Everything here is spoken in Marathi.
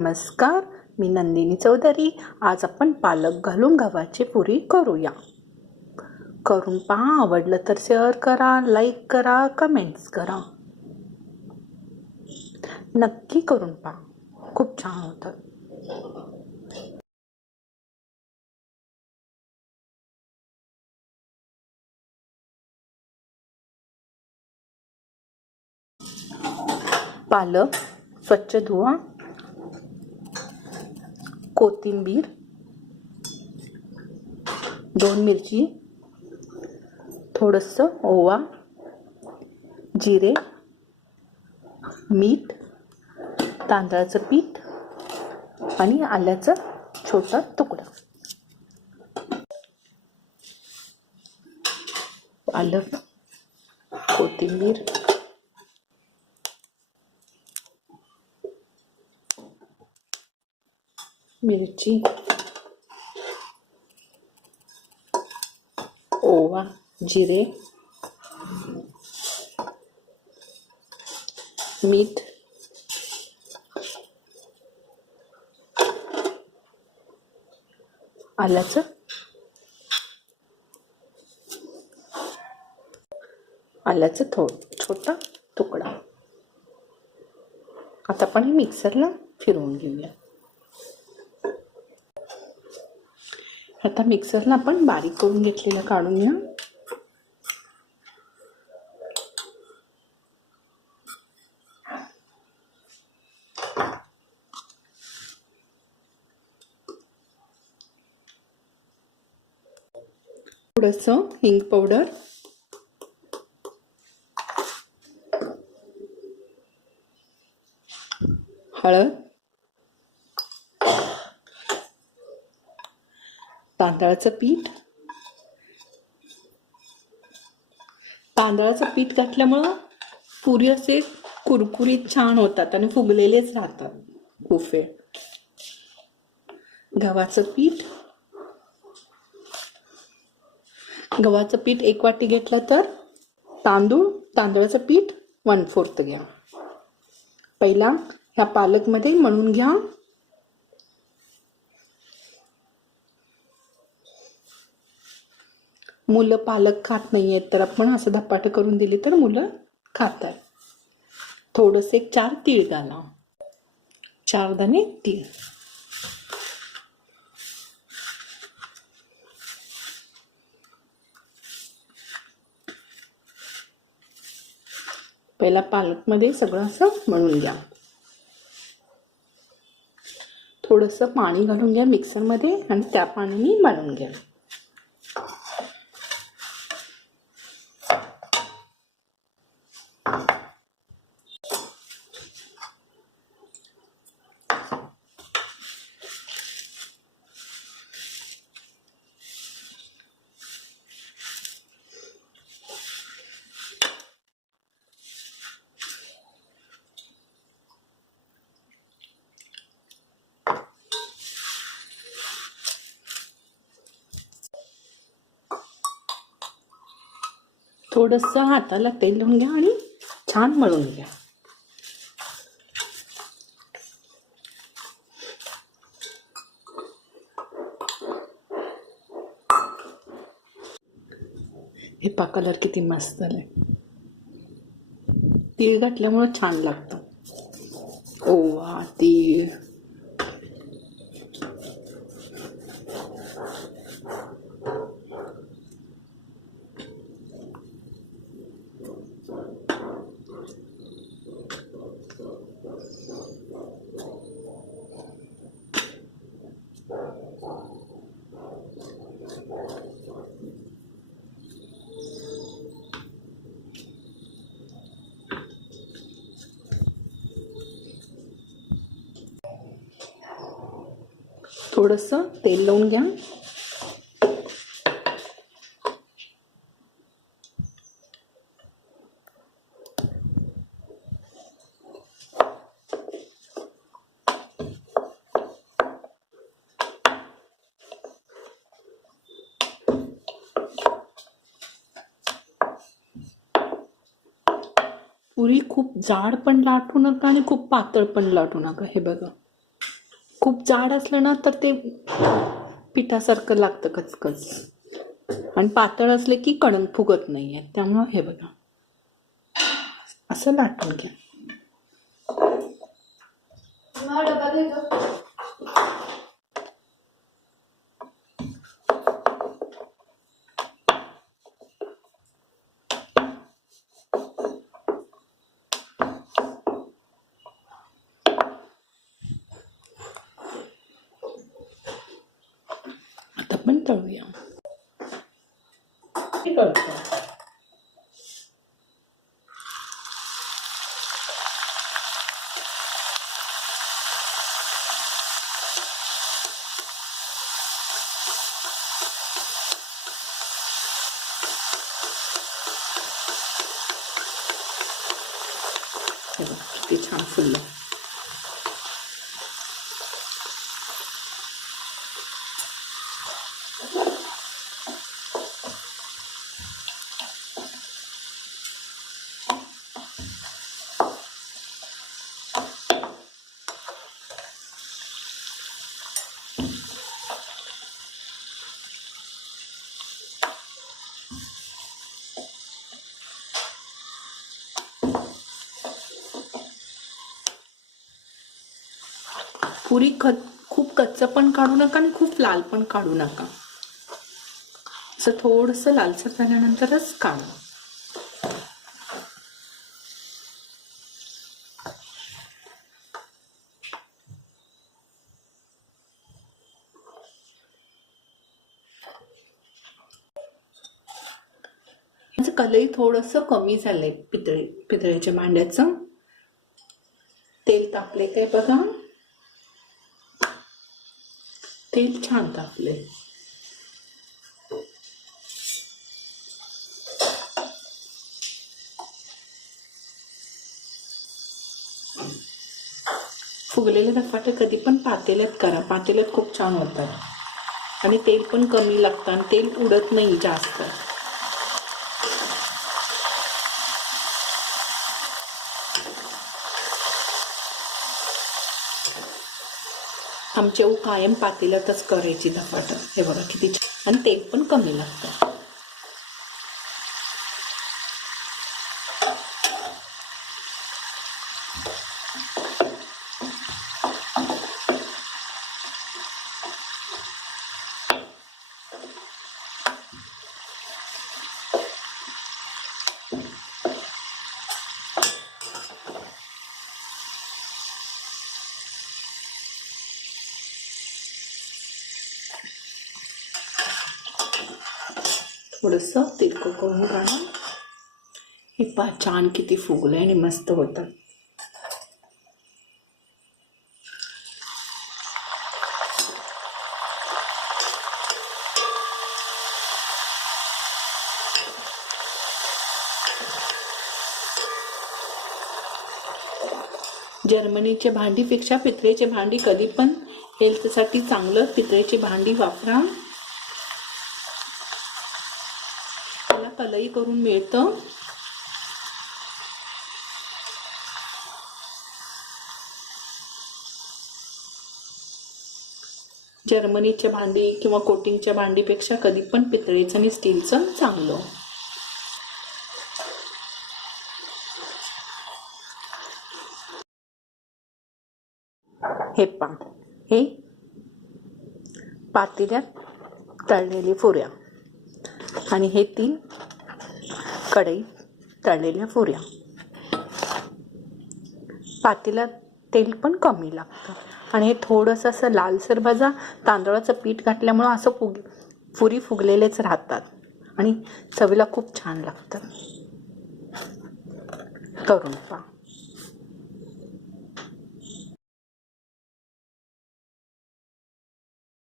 नमस्कार मी नंदिनी चौधरी. आज आपण पालक घालून गव्हाची पुरी करूया. करून पहा आवडलं तर शेअर करा लाईक करा कमेंट्स करा. नक्की करून पहा. खूप छान होतं. पालक स्वच्छ धुवा. कोथिंबीर दोन मिरची थोडंसं ओवा जिरे मीठ तांदळाचं पीठ आणि आल्याचं छोटा तुकडा. पालक कोथिंबीर. मिरची ओवा जिरे मीठ आल्याचं आल्याचं थो छोटा तुकडा. आता आपण हे मिक्सरला फिरवून घेऊया. आता मिक्सरला आपण बारीक करून घेतलेलं काढून घ्या. थोडंसं हिंग पावडर हळद. तांदळाचं पीठ. तांदळाचं पीठ घातल्यामुळं पुरी असे कुरकुरीत छान होतात आणि फुगलेलेच राहतात खूप वेळ गव्हाचं पीठ. गव्हाचं पीठ एक वाटी घेतलं तर तांदूळ तांदळाचं पीठ वन फोर्थ घ्या. पहिला ह्या पालकमध्ये म्हणून घ्या. मुलं पालक खात नाही आहेत तर आपण असं धपाटं करून दिली तर मुलं खातात. थोडंसं एक चार तीळ घाला. चार दाणे तीळ. पहिला पालकमध्ये सगळं असं मळून घ्या. थोडंसं पाणी घालून घ्या मिक्सरमध्ये आणि त्या पाण्याने मळून घ्या. थोडंसं हाताला तेल लावून घ्या आणि छान मळून घ्या. हे पा कलर किती मस्त आलाय. तीळ घातल्यामुळं छान लागतं. ओवा तीळ. थोडंसं तेल लावून घ्या. पुरी खूप जाड पण लाटू नका आणि खूप पातळ पण लाटू नका. हे बघा. खूप जाड असलं ना तर ते पिठासारखं लागतं कचकच आणि पातळ असले की कणक फुगत नाही आहे त्यामुळं हे बघा. असं लाटून घ्या. आता पण तळूया हे तळतो. हे बघ, किती छान फुललं पुरी खत खूप कच्चं पण काढू नका आणि खूप लाल पण काढू नका. असं थोडंसं लालसर झाल्यानंतरच काढू. कलई थोडंसं कमी झालंय पितळे पितळेच्या भांड्याचं. तेल तापले काय बघा? तेल छान तापले फुगलेले धपाटे कधी पण पातेल्यात करा. पातेल्यात खूप छान होतात. आणि तेल पण कमी लागतं आणि तेल उडत नाही जास्त. आमचे ऊ कायम पातेलातच करायची धपाट. हे बघा किती छान. आणि तेल पण कमी लागतं. थोडंसं तिरकं करून काढा हे पा छान किती आहे आणि मस्त होतात जर्मनीच्या भांडीपेक्षा पितळेचे भांडी कधी पण हेल्थसाठी चांगलं. पितळेची भांडी वापरा. कलई करून मिळतं. जर्मनीच्या भांडी किंवा कोटिंगच्या भांडीपेक्षा कधी पण पितळेचं आणि स्टीलचं चांगलं. हे पा हे पातेल्यात तळलेली फुऱ्या आणि हे तीन कढईत तळलेल्या पुऱ्या. पातेल्यात तेल पण कमी लागतं. आणि हे थोडंसं असं लालसर भाजा तांदळाचं पीठ घातल्यामुळं असं फुग पुरी फुगलेलेच राहतात. आणि चवीला खूप छान लागतात करून पहा